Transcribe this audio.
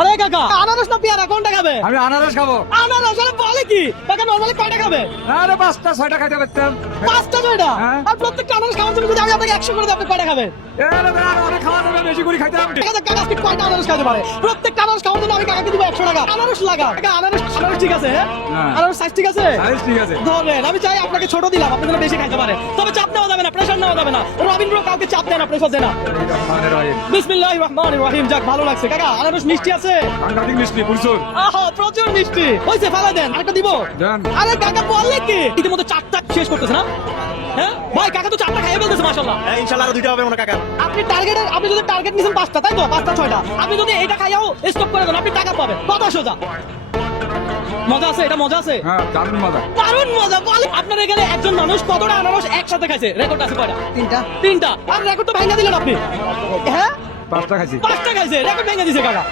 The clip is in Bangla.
আরে কাকা আনারস না পেয়ারা কোনটা খাবে? আমি আনারস খাবো। আনারস আরে বলে কি কাকা নরমালি কয়টা খাবে? আরে 5টা 6টা খাইতে পারতাম। 5টা 6টা হ্যাঁ। আর প্রত্যেকটা আনারস খাওয়ার জন্য যদি আমি আপনাকে 100 করে দিই আপনি কয়টা খাবেন? এরে আর অনেক খাওয়া যাবে, বেশি করে খাইতাম। কাকা কাকা আজকে কয়টা আনারস খাইতে পারে? প্রত্যেকটা আনারস খাওয়ার জন্য আমি কাকাকে দিব 100 টাকা। আনারস লাগা কাকা, আনারস ঠিক আছে? হ্যাঁ হ্যাঁ। আনারস সাইজ ঠিক আছে? আরে ঠিক আছে। ধরেন আমি চাই আপনাকে ছোট দিলাম, আপনি যেন বেশি খাইতে পারে। তবে চাপ নেওয়া যাবে না, প্রেসার নেওয়া যাবে না। রবীন্দ্র কাউকে চাপ দেয় না, প্রেসার দেয় না। রহমানির রহিম। বিসমিল্লাহির রহমানির রহিম। যাক ভালো লাগছে কাকা। আনারস মিষ্টি আছে? সাংঘাতিক মিষ্টি প্রচুর। আহা প্রচুর মিষ্টি হইছে, ফেলা দেন। আরেকটা দিব? দেন। আরে কাকা বললে কি ইতিমধ্যে 4টা শেষ করতেছে না? হ্যাঁ ভাই কাকা তো 4টা খাইয়ে ফেলতেছে মাশাআল্লাহ। ইনশাআল্লাহ আরো 2টা হবে মনে কাকা। আপনি যদি টার্গেট নিছেন 5টা তাই তো? 5টা 6টা আপনি যদি এটা খাইয়াও স্টপ করে দেন আপনি টাকা পাবেন। কথা সোজা। মজা আছে, এটা মজা আছে। হ্যাঁ দারুণ মজা। দারুণ মজা। বলে আপনার এখানে একজন মানুষ কতটা আনারস একসাথে খাইছে? রেকর্ড আছে কয়টা? 3টা। আর রেকর্ড তো ভাঙা দিলেন আপনি। হ্যাঁ 5টা খাইছি। 5টা খাইছে, রেকর্ড ভেঙে দিছে কাকা।